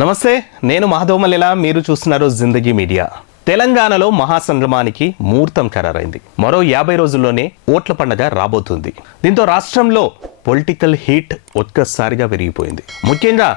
నమస్తే, నేను మాధవమల్లిలా, మీరు చూస్తున్నారు జిందగీ మీడియా. తెలంగాణలో మహాసంగ్రమానికి ముహూర్తం ఖరారైంది. మరో 50 రోజుల్లోనే ఓట్ల పండుగ రాబోతుంది. దీంతో రాష్ట్రంలో పొలిటికల్ హీట్ ఒక్కసారిగా పెరిగిపోయింది. ముఖ్యంగా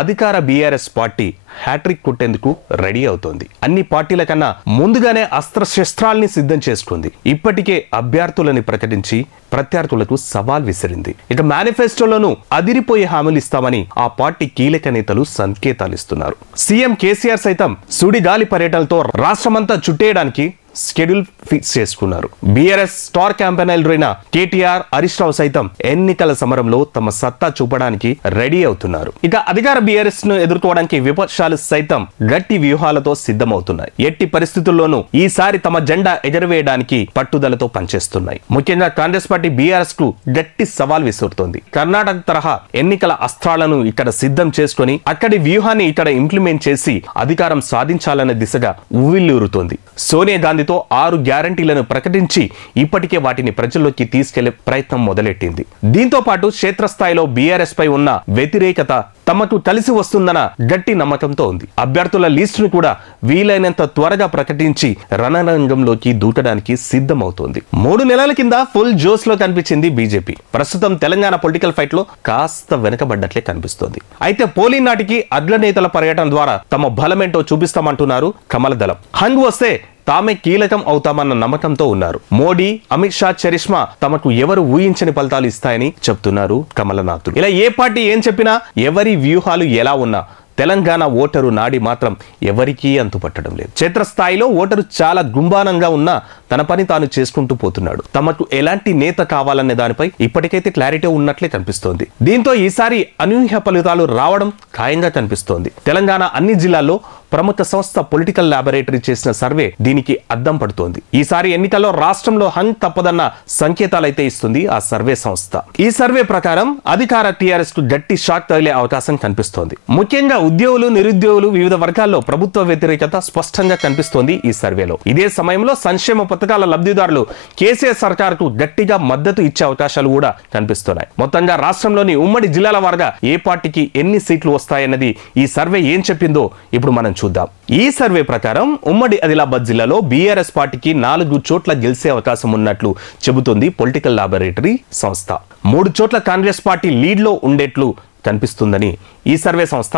అధికార బీఆర్ఎస్ పార్టీ హ్యాట్రిక్ కొట్టేందుకు రెడీ అవుతోంది. అన్ని పార్టీల కన్నా ముందుగానే అస్త్రశస్త్రాల్ని సిద్ధం చేసుకుంది. ఇప్పటికే అభ్యర్థులని ప్రకటించి ప్రత్యర్థులకు సవాల్ విసిరింది. ఇక మేనిఫెస్టోలోనూ అదిరిపోయే హామీలు ఇస్తామని ఆ పార్టీ కీలక నేతలు సంకేతాలు ఇస్తున్నారు. సీఎం కేసీఆర్ సైతం సుడిగాలి పర్యటనలతో రాష్ట్రమంతా చుట్టేయడానికి షెడ్యూల్ ఫిక్స్ చేసుకున్నారు. బీఆర్ఎస్ స్టార్ క్యాంపెయినర్ అయిన కేటీఆర్, హరీష్ రావు సైతం ఎన్నికల సమరంలో తమ సత్తా చూపడానికి రెడీ అవుతున్నారు. ఇక అధికార బీఆర్ఎస్ ను ఎదుర్కోవడానికి విపక్షాలు సైతం గట్టి వ్యూహాలతో సిద్ధమవుతున్నాయి. ఎట్టి పరిస్థితుల్లోనూ ఈసారి తమ జెండా ఎగరవేయడానికి పట్టుదలతో పనిచేస్తున్నాయి. ముఖ్యంగా కాంగ్రెస్ పార్టీ బీఆర్ఎస్ కు గట్టి సవాల్ విసురుతోంది. కర్ణాటక తరహా ఎన్నికల అస్త్రాలను ఇక్కడ సిద్ధం చేసుకుని అక్కడి వ్యూహాన్ని ఇక్కడ ఇంప్లిమెంట్ చేసి అధికారం సాధించాలనే దిశగా ఉవ్విల్లూరుతోంది. సోనియా గాంధీ 6 గ్యారంటీలను ప్రకటించి ఇప్పటికే వాటిని ప్రజల్లోకి తీసుకెళ్లే ప్రయత్నం మొదలెట్టింది. దీంతో పాటు క్షేత్రస్థాయిలో బీఆర్ఎస్ పై ఉన్న వ్యతిరేకత తమకు కలిసి వస్తుందన్న గట్టి నమ్మకంతో ఉంది. అభ్యర్థుల లిస్టును కూడా వీలైనంత త్వరగా ప్రకటించి రణరంగంలోకి దూకడానికి సిద్ధమవుతోంది. 3 నెలల కింద ఫుల్ జోస్ లో కనిపించింది బీజేపీ. ప్రస్తుతం తెలంగాణ పొలిటికల్ ఫైట్ లో కాస్త వెనకబడ్డట్లే కనిపిస్తోంది. అయితే పోలింగ్ నాటికి అగ్ర నేతల పర్యటన ద్వారా తమ బలమేంటో చూపిస్తామంటున్నారు కమల దళం. హంగ్ వస్తే తామే కీలకం అవుతామన్న నమ్మకంతో ఉన్నారు. మోడీ, అమిత్ షా చరిష్మా తమకు ఎవరు ఊహించని ఫలితాలు ఇస్తాయని చెప్తున్నారు కమలనాథుడు. ఇలా ఏ పార్టీ ఏం చెప్పినా, ఎవరి వ్యూహాలు ఎలా ఉన్నా తెలంగాణ ఓటరు నాడి మాత్రం ఎవరికీ అంతుపట్టడం లేదు. క్షేత్రస్థాయిలో ఓటరు చాలా గుంబానంగా ఉన్నా తన పని తాను చేసుకుంటూ పోతున్నాడు. తమకు ఎలాంటి నేత కావాలనే దానిపై ఇప్పటికైతే క్లారిటీ ఉన్నట్లే కనిపిస్తోంది. దీంతో ఈసారి అనూహ్య ఫలితాలు రావడం ఖాయంగా కనిపిస్తోంది. తెలంగాణ అన్ని జిల్లాల్లో ప్రముఖ సంస్థ పొలిటికల్ ల్యాబొరేటరీ చేసిన సర్వే దీనికి అద్దం పడుతోంది. ఈసారి ఎన్నికల్లో రాష్ట్రంలో హంగ్ తప్పదన్న సంకేతాలైతే ఇస్తుంది ఆ సర్వే సంస్థ. ఈ సర్వే ప్రకారం అధికార టీఆర్ఎస్ కు గట్టి షాక్ తగిలే అవకాశం కనిపిస్తోంది. ముఖ్యంగా ఉద్యోగులు, నిరుద్యోగులు, వివిధ వర్గాల్లో ప్రభుత్వ వ్యతిరేకత స్పష్టంగా కనిపిస్తోంది ఈ సర్వేలో. ఇదే సమయంలో సంక్షేమ పథకాల లబ్ధిదారులు కేసీఆర్ సర్కార్కు గట్టిగా మద్దతు ఇచ్చే అవకాశాలు కూడా కనిపిస్తున్నాయి. మొత్తంగా రాష్ట్రంలోని ఉమ్మడి జిల్లాల వారుగా ఏ పార్టీకి ఎన్ని సీట్లు వస్తాయన్నది ఈ సర్వే ఏం చెప్పిందో ఇప్పుడు మనం చూద్దాం. ఈ సర్వే ప్రకారం ఉమ్మడి ఆదిలాబాద్ జిల్లాలో బీఆర్ఎస్ పార్టీకి 4 చోట్ల గెలిచే అవకాశం ఉన్నట్లు చెబుతుంది పొలిటికల్ ల్యాబొరేటరీ సంస్థ. 3 చోట్ల కాంగ్రెస్ పార్టీ లీడ్ లో ఉండేట్లు కనిపిస్తుందని ఈ సర్వే సంస్థ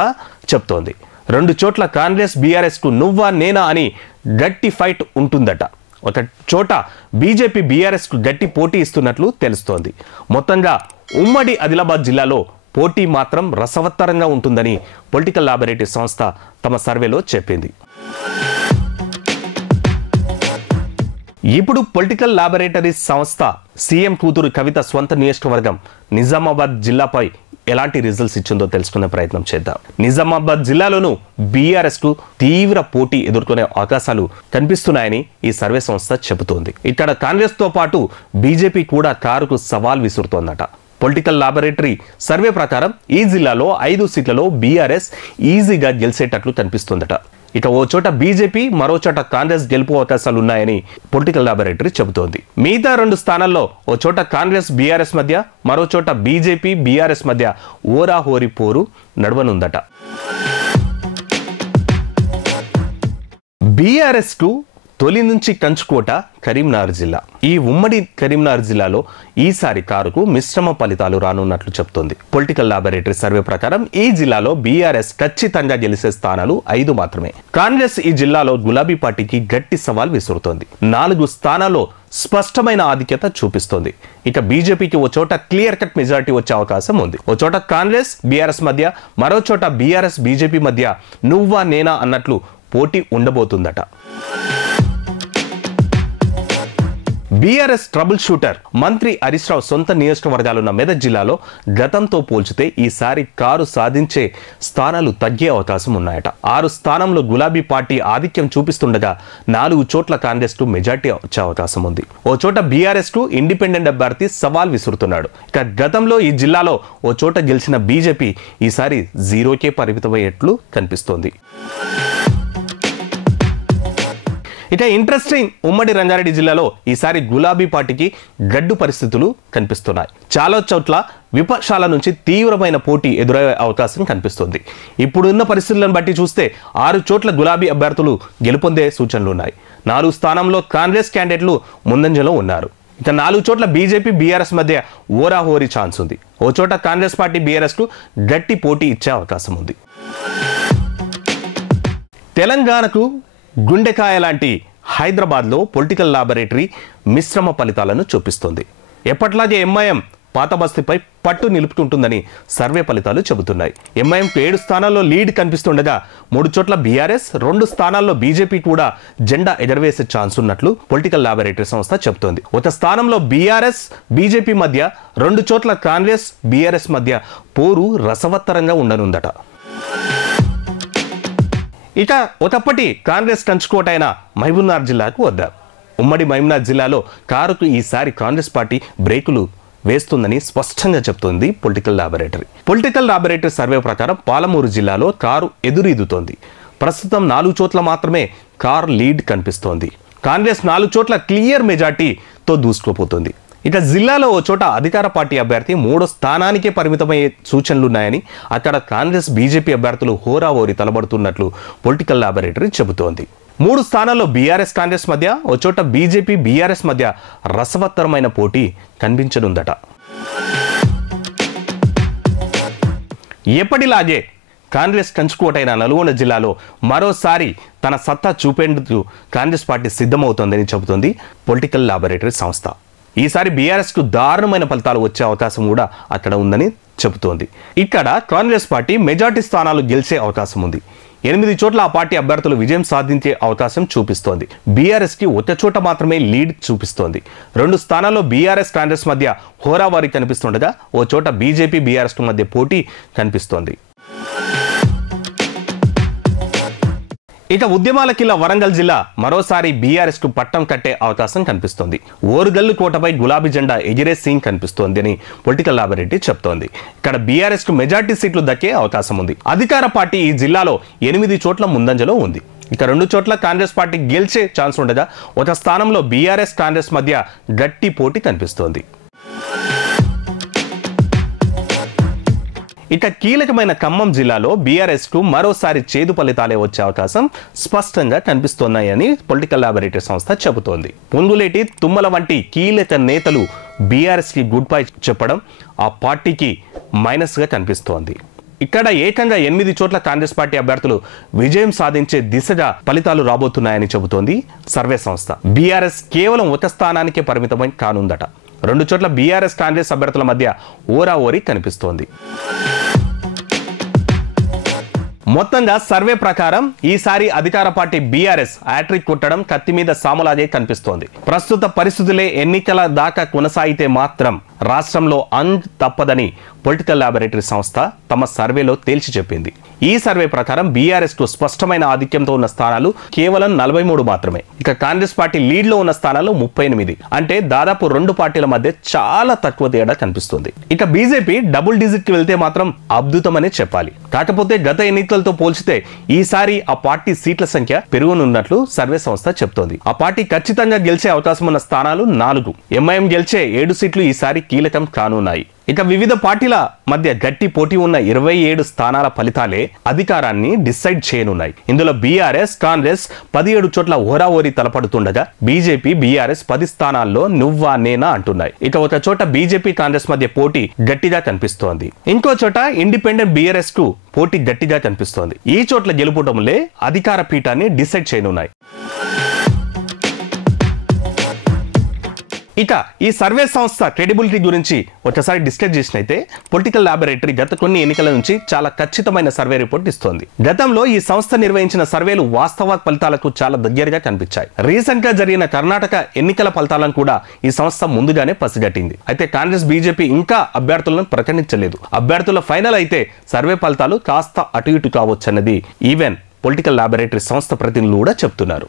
చెప్తోంది. 2 చోట్ల కాంగ్రెస్ బీఆర్ఎస్ కు నువ్వా నేనా అని గట్టి ఫైట్ ఉంటుందట. ఒక చోట బీజేపీ బీఆర్ఎస్ కు గట్టి పోటీ ఇస్తున్నట్లు తెలుస్తోంది. మొత్తంగా ఉమ్మడి ఆదిలాబాద్ జిల్లాలో పోటీ మాత్రం రసవత్తరంగా ఉంటుందని పొలిటికల్ ల్యాబొరేటరీ సంస్థ తమ సర్వేలో చెప్పింది. ఇప్పుడు పొలిటికల్ ల్యాబొరేటరీ సంస్థ సీఎం కూతురు కవిత స్వంత నియోజకవర్గం నిజామాబాద్ జిల్లాపై ఎలాంటి రిజల్ట్స్ ఇచ్చిందో తెలుసుకునే ప్రయత్నం చేద్దాం. నిజామాబాద్ జిల్లాలోనూ బీఆర్ఎస్ కు తీవ్ర పోటీ ఎదుర్కొనే అవకాశాలు కనిపిస్తున్నాయని ఈ సర్వే సంస్థ చెబుతోంది. ఇక్కడ కాంగ్రెస్ తో పాటు బీజేపీ కూడా కారుకు సవాల్ విసురుతోందట. పొలిటికల్ ల్యాబొరేటరీ సర్వే ప్రకారం ఈ జిల్లాలో 5 సీట్లలో బీఆర్ఎస్ ఈజీగా గెలిచేటట్లు కనిపిస్తుందట. ఇక ఓ చోట బీజేపీ, మరో చోట కాంగ్రెస్ గెలుపు అవకాశాలు ఉన్నాయని పొలిటికల్ ల్యాబొరేటరీ చెబుతోంది. మిగతా 2 స్థానాల్లో ఓ చోట కాంగ్రెస్ బీఆర్ఎస్ మధ్య, మరో చోట బీజేపీ బీఆర్ఎస్ మధ్య ఓరాహోరీ పోరు నడవనుందట. బీఆర్ఎస్ కు తొలి నుంచి కంచుకోట కరీంనగర్ జిల్లా. ఈ ఉమ్మడి కరీంనగర్ జిల్లాలో ఈసారి కారుకు మిశ్రమ ఫలితాలు రానున్నట్లు చెప్తోంది పొలిటికల్ ల్యాబొరేటరీ సర్వే ప్రకారం. ఈ జిల్లాలో బీఆర్ఎస్ ఖచ్చితంగా గెలిచే స్థానాలు 5 మాత్రమే. కాంగ్రెస్ ఈ జిల్లాలో గులాబీ పార్టీకి గట్టి సవాల్ విసురుతోంది. 4 స్థానాల్లో స్పష్టమైన ఆధిక్యత చూపిస్తోంది. ఇక బీజేపీకి ఓ చోట క్లియర్ కట్ మెజారిటీ వచ్చే అవకాశం ఉంది. ఓ చోట కాంగ్రెస్ బీఆర్ఎస్ మధ్య, మరో చోట బీఆర్ఎస్ బీజేపీ మధ్య నువ్వా నేనా అన్నట్లు పోటీ ఉండబోతుందట. బీఆర్ఎస్ ట్రబుల్ షూటర్ మంత్రి హరీష్ రావు సొంత నియోజకవర్గాలున్న మెదక్ జిల్లాలో గతంతో పోల్చితే ఈసారి కారు సాధించే స్థానాలు తగ్గే అవకాశం ఉన్నాయట. 6 స్థానంలో గులాబీ పార్టీ ఆధిక్యం చూపిస్తుండగా 4 చోట్ల కాంగ్రెస్ కు మెజార్టీ వచ్చే అవకాశం ఉంది. ఓ చోట బీఆర్ఎస్ కు ఇండిపెండెంట్ అభ్యర్థి సవాల్ విసురుతున్నాడు. ఇక గతంలో ఈ జిల్లాలో ఓ చోట గెలిచిన బీజేపీ ఈసారి 0కే పరిమితమయ్యేట్లు కనిపిస్తోంది. ఇక ఇంట్రెస్టింగ్, ఉమ్మడి రంగారెడ్డి జిల్లాలో ఈసారి గులాబీ పార్టీకి గడ్డు పరిస్థితులు కనిపిస్తున్నాయి. చాలా చోట్ల విపక్షాల నుంచి తీవ్రమైన పోటీ ఎదురయ్యే అవకాశం కనిపిస్తుంది. ఇప్పుడున్న పరిస్థితులను బట్టి చూస్తే 6 చోట్ల గులాబీ అభ్యర్థులు గెలుపొందే సూచనలున్నాయి. 4 స్థానంలో కాంగ్రెస్ క్యాండిడేట్లు ముందంజలో ఉన్నారు. ఇక 4 చోట్ల బీజేపీ బీఆర్ఎస్ మధ్య ఓరాహోరీ ఛాన్స్ ఉంది. ఓ చోట కాంగ్రెస్ పార్టీ బీఆర్ఎస్ కు గట్టి పోటీ ఇచ్చే అవకాశం ఉంది. తెలంగాణకు గుండెకాయ లాంటి హైదరాబాద్లో పొలిటికల్ లాబొరేటరీ మిశ్రమ ఫలితాలను చూపిస్తుంది. ఎప్పట్లాగే ఎంఐఎం పాత బస్తీపై పట్టు నిలుపుతుంటుందని సర్వే ఫలితాలు చెబుతున్నాయి. ఎంఐఎంకు 7 స్థానాల్లో లీడ్ కనిపిస్తుండగా 3 చోట్ల బీఆర్ఎస్, 2 స్థానాల్లో బీజేపీ కూడా జెండా ఎగరవేసే ఛాన్స్ ఉన్నట్లు పొలిటికల్ లాబొరేటరీ సంస్థ చెబుతోంది. ఒక స్థానంలో బీఆర్ఎస్ బీజేపీ మధ్య, 2 చోట్ల కాంగ్రెస్ బీఆర్ఎస్ మధ్య పోరు రసవత్తరంగా ఉండనుందట. ఇక ఒకప్పటి కాంగ్రెస్ కంచుకోటైన మహబూబ్నగర్ జిల్లాకు వద్దాం. ఉమ్మడి మహబూబ్నగర్ జిల్లాలో కారుకు ఈసారి కాంగ్రెస్ పార్టీ బ్రేకులు వేస్తుందని స్పష్టంగా చెప్తోంది పొలిటికల్ లాబొరేటరీ సర్వే ప్రకారం పాలమూరు జిల్లాలో కారు ఎదురీదుతోంది. ప్రస్తుతం 4 చోట్ల మాత్రమే కారు లీడ్ కనిపిస్తోంది. కాంగ్రెస్ 4 చోట్ల క్లియర్ మెజార్టీతో దూసుకుపోతుంది. ఇక జిల్లాలో ఓ చోట అధికార పార్టీ అభ్యర్థి 3వ స్థానానికే పరిమితమయ్యే సూచనలున్నాయని, అక్కడ కాంగ్రెస్ బీజేపీ అభ్యర్థులు హోరాహోరీ తలబడుతున్నట్లు పొలిటికల్ లాబొరేటరీ చెబుతోంది. 3 స్థానాల్లో బీఆర్ఎస్ కాంగ్రెస్ మధ్య, ఓ చోట బీజేపీ బీఆర్ఎస్ మధ్య రసవత్తరమైన పోటీ కనిపించనుందట. ఎప్పటిలాగే కాంగ్రెస్ కంచుకోటైన నల్గొండ జిల్లాలో మరోసారి తన సత్తా చూపేందుకు కాంగ్రెస్ పార్టీ సిద్ధమవుతోందని చెబుతోంది పొలిటికల్ లాబొరేటరీ సంస్థ. ఈసారి బీఆర్ఎస్ కు దారుణమైన ఫలితాలు వచ్చే అవకాశం కూడా అక్కడ ఉందని చెబుతోంది. ఇక్కడ కాంగ్రెస్ పార్టీ మెజార్టీ స్థానాలు గెలిచే అవకాశం ఉంది. 8 చోట్ల ఆ పార్టీ అభ్యర్థులు విజయం సాధించే అవకాశం చూపిస్తోంది. బీఆర్ఎస్ కి ఒక చోట మాత్రమే లీడ్ చూపిస్తోంది. 2 స్థానాల్లో బీఆర్ఎస్ కాంగ్రెస్ మధ్య హోరావారీ కనిపిస్తుండగా, ఓ చోట బీజేపీ బీఆర్ఎస్ మధ్య పోటీ కనిపిస్తోంది. ఇక ఉద్యమాల కిల్ల వరంగల్ జిల్లా మరోసారి బీఆర్ఎస్ కు పట్టం కట్టే అవకాశం కనిపిస్తోంది. ఓరుగల్లు కోటపై గులాబీ జెండా ఎగిరే సీన్ కనిపిస్తోంది అని పొలిటికల్ లాబొరేటరీ చెప్తోంది. ఇక్కడ బీఆర్ఎస్ కు మెజార్టీ సీట్లు దక్కే అవకాశం ఉంది. అధికార పార్టీ ఈ జిల్లాలో 8 చోట్ల ముందంజలో ఉంది. ఇక 2 చోట్ల కాంగ్రెస్ పార్టీ గెలిచే ఛాన్స్ ఉండగా, ఒక స్థానంలో బీఆర్ఎస్ కాంగ్రెస్ మధ్య గట్టి పోటీ కనిపిస్తోంది. ఇక కీలకమైన ఖమ్మం జిల్లాలో బీఆర్ఎస్ కు మరోసారి చేదు ఫలితాలే వచ్చే అవకాశం స్పష్టంగా కనిపిస్తున్నాయని పొలిటికల్ లాబొరేటరీ సంస్థ చెబుతోంది. పొంగులేటి, తుమ్మల వంటి కీలక నేతలు బీఆర్ఎస్ కి గుడ్ బై చెప్పడం ఆ పార్టీకి మైనస్ గా కనిపిస్తోంది. ఇక్కడ ఏకంగా 8 చోట్ల కాంగ్రెస్ పార్టీ అభ్యర్థులు విజయం సాధించే దిశగా ఫలితాలు రాబోతున్నాయని చెబుతోంది సర్వే సంస్థ. బీఆర్ఎస్ కేవలం ఒక స్థానానికే పరిమితమై కానుందట. 2 చోట్ల బీఆర్ఎస్ కాంగ్రెస్ అభ్యర్థుల మధ్య ఓరాఓరీ కనిపిస్తోంది. మొత్తంగా సర్వే ప్రకారం ఈసారి అధికార పార్టీ బీఆర్ఎస్ హ్యాట్రిక్ కొట్టడం కత్తి మీద సాములాగే కనిపిస్తోంది. ప్రస్తుత పరిస్థితులే ఎన్నికల దాకా కొనసాగితే మాత్రం రాష్ట్రంలో తప్పదని పొలిటికల్ లాబొరేటరీ సంస్థ తమ సర్వేలో తేల్చి చెప్పింది. ఈ సర్వే ప్రకారం బీఆర్ఎస్ కు స్పష్టమైన ఆధిక్యంతో ఉన్న స్థానాలు కేవలం 43 మాత్రమే. ఇక కాంగ్రెస్ పార్టీ లీడ్ లో ఉన్న స్థానాలు 38. అంటే దాదాపు 2 పార్టీల మధ్య చాలా తక్కువ తేడా కనిపిస్తుంది. ఇక బీజేపీ డబుల్ డిజిట్ కి వెళ్తే మాత్రం అద్భుతమనే చెప్పాలి. కాకపోతే గత ఎన్నికలతో పోల్చితే ఈసారి ఆ పార్టీ సీట్ల సంఖ్య పెరుగునున్నట్లు సర్వే సంస్థ చెప్తోంది. ఆ పార్టీ ఖచ్చితంగా గెలిచే అవకాశం ఉన్న స్థానాలు 4. ఎంఐఎం గెలిచే 7 సీట్లు ఈసారి కీలకం కానున్నాయి. ఇక వివిధ పార్టీల మధ్య గట్టి పోటీ ఉన్న 27 స్థానాల ఫలితాలే అధికారాన్ని డిసైడ్ చేయనున్నాయి. ఇందులో బీఆర్ఎస్ కాంగ్రెస్ 17 చోట్ల హోరాహోరీ తలపడుతుండగా, బీజేపీ బీఆర్ఎస్ 10 స్థానాల్లో నువ్వా నేనా అంటున్నాయి. ఇక ఒక చోట బీజేపీ కాంగ్రెస్ మధ్య పోటీ గట్టిగా కనిపిస్తోంది. ఇంకో చోట ఇండిపెండెంట్ బీఆర్ఎస్ కు పోటీ గట్టిగా కనిపిస్తోంది. ఈ చోట్ల గెలుపుటంలే అధికార పీఠాన్ని డిసైడ్ చేయనున్నాయి. ఇక ఈ సర్వే సంస్థ క్రెడిబిలిటీ గురించి ఒకసారి డిస్కస్ చేసినైతే పొలిటికల్ లాబొరేటరీ గత కొన్ని ఎన్నికల నుంచి చాలా ఖచ్చితమైన సర్వే రిపోర్ట్ ఇస్తోంది. గతంలో ఈ సంస్థ నిర్వహించిన సర్వేలు వాస్తవ ఫలితాలకు చాలా దగ్గరగా కనిపించాయి. రీసెంట్ గా జరిగిన కర్ణాటక ఎన్నికల ఫలితాలను కూడా ఈ సంస్థ ముందుగానే పసిగట్టింది. అయితే కాంగ్రెస్ బీజేపీ ఇంకా అభ్యర్థులను ప్రకటించలేదు. అభ్యర్థుల ఫైనల్ అయితే సర్వే ఫలితాలు కాస్త అటు ఇటు కావచ్చన్నది ఈవెన్ పొలిటికల్ లాబొరేటరీ సంస్థ ప్రతినిధులు కూడా చెప్తున్నారు.